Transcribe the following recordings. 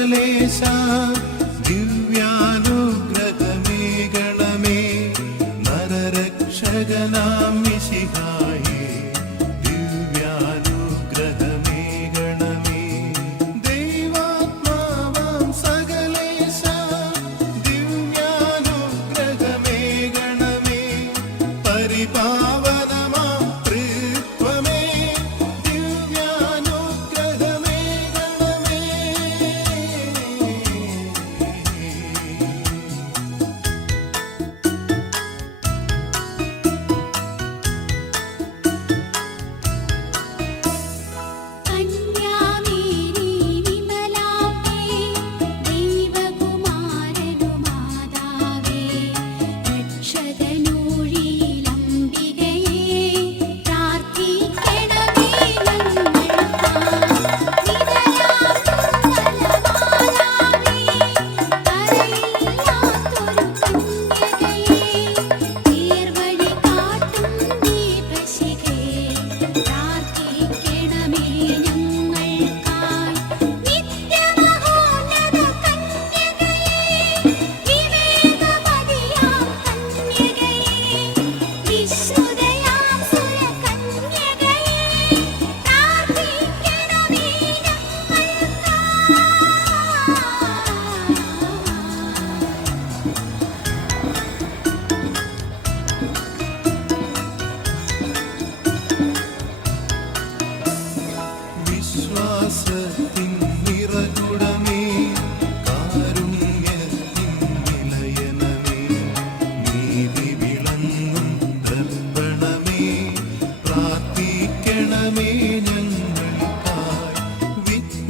സകലേശ ദിവ്യാനുഗ്രഹമേ ഗണമേ നരരക്ഷകനാം മിശിഹാ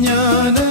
വിജ്ഞാനത്തിൽ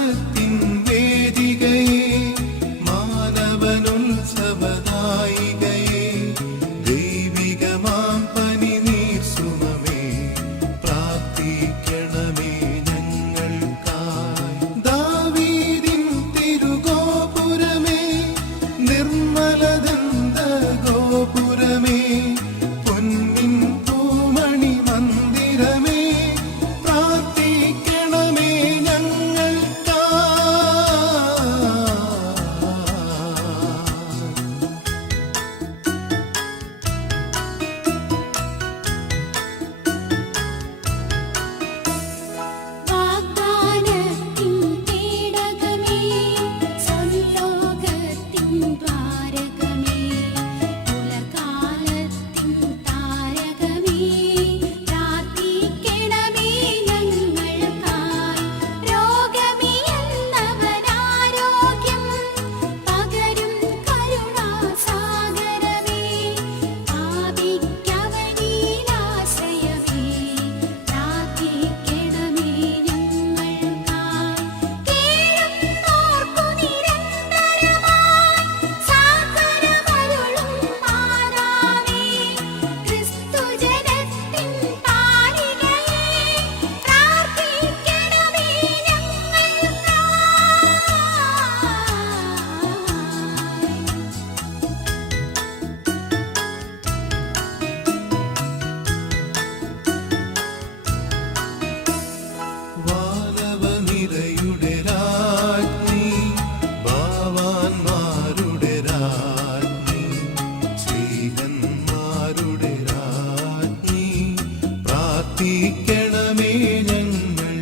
ദൈവമേ ഞങ്ങൾ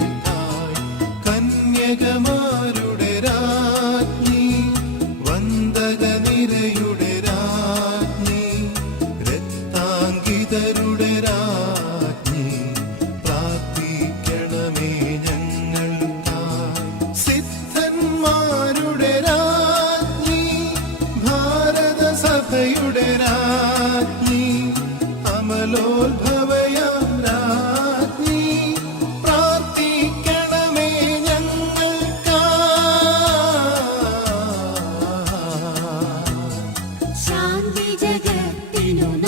കന്യകമാരുടെ രാജ്ഞി വന്ദക നിരയുടെ രാജ്ഞി രക്താങ്കിതരുടെ രാജ്ഞി പ്രാർത്ഥിക്കണമേ ഞങ്ങൾ സിദ്ധന്മാരുടെ രാജ്ഞി ഭാരത സഭയുടെ രാജ്ഞി അമലോത്ഭ you know.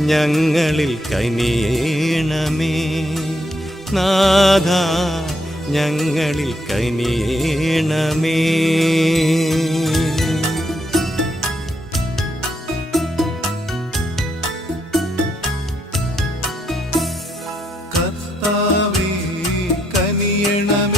ഞങ്ങളിൽ കനിയേണമേ. നാഥ ഞങ്ങളിൽ കനിയേണമേ. കർത്താവേ കനിയണമേ.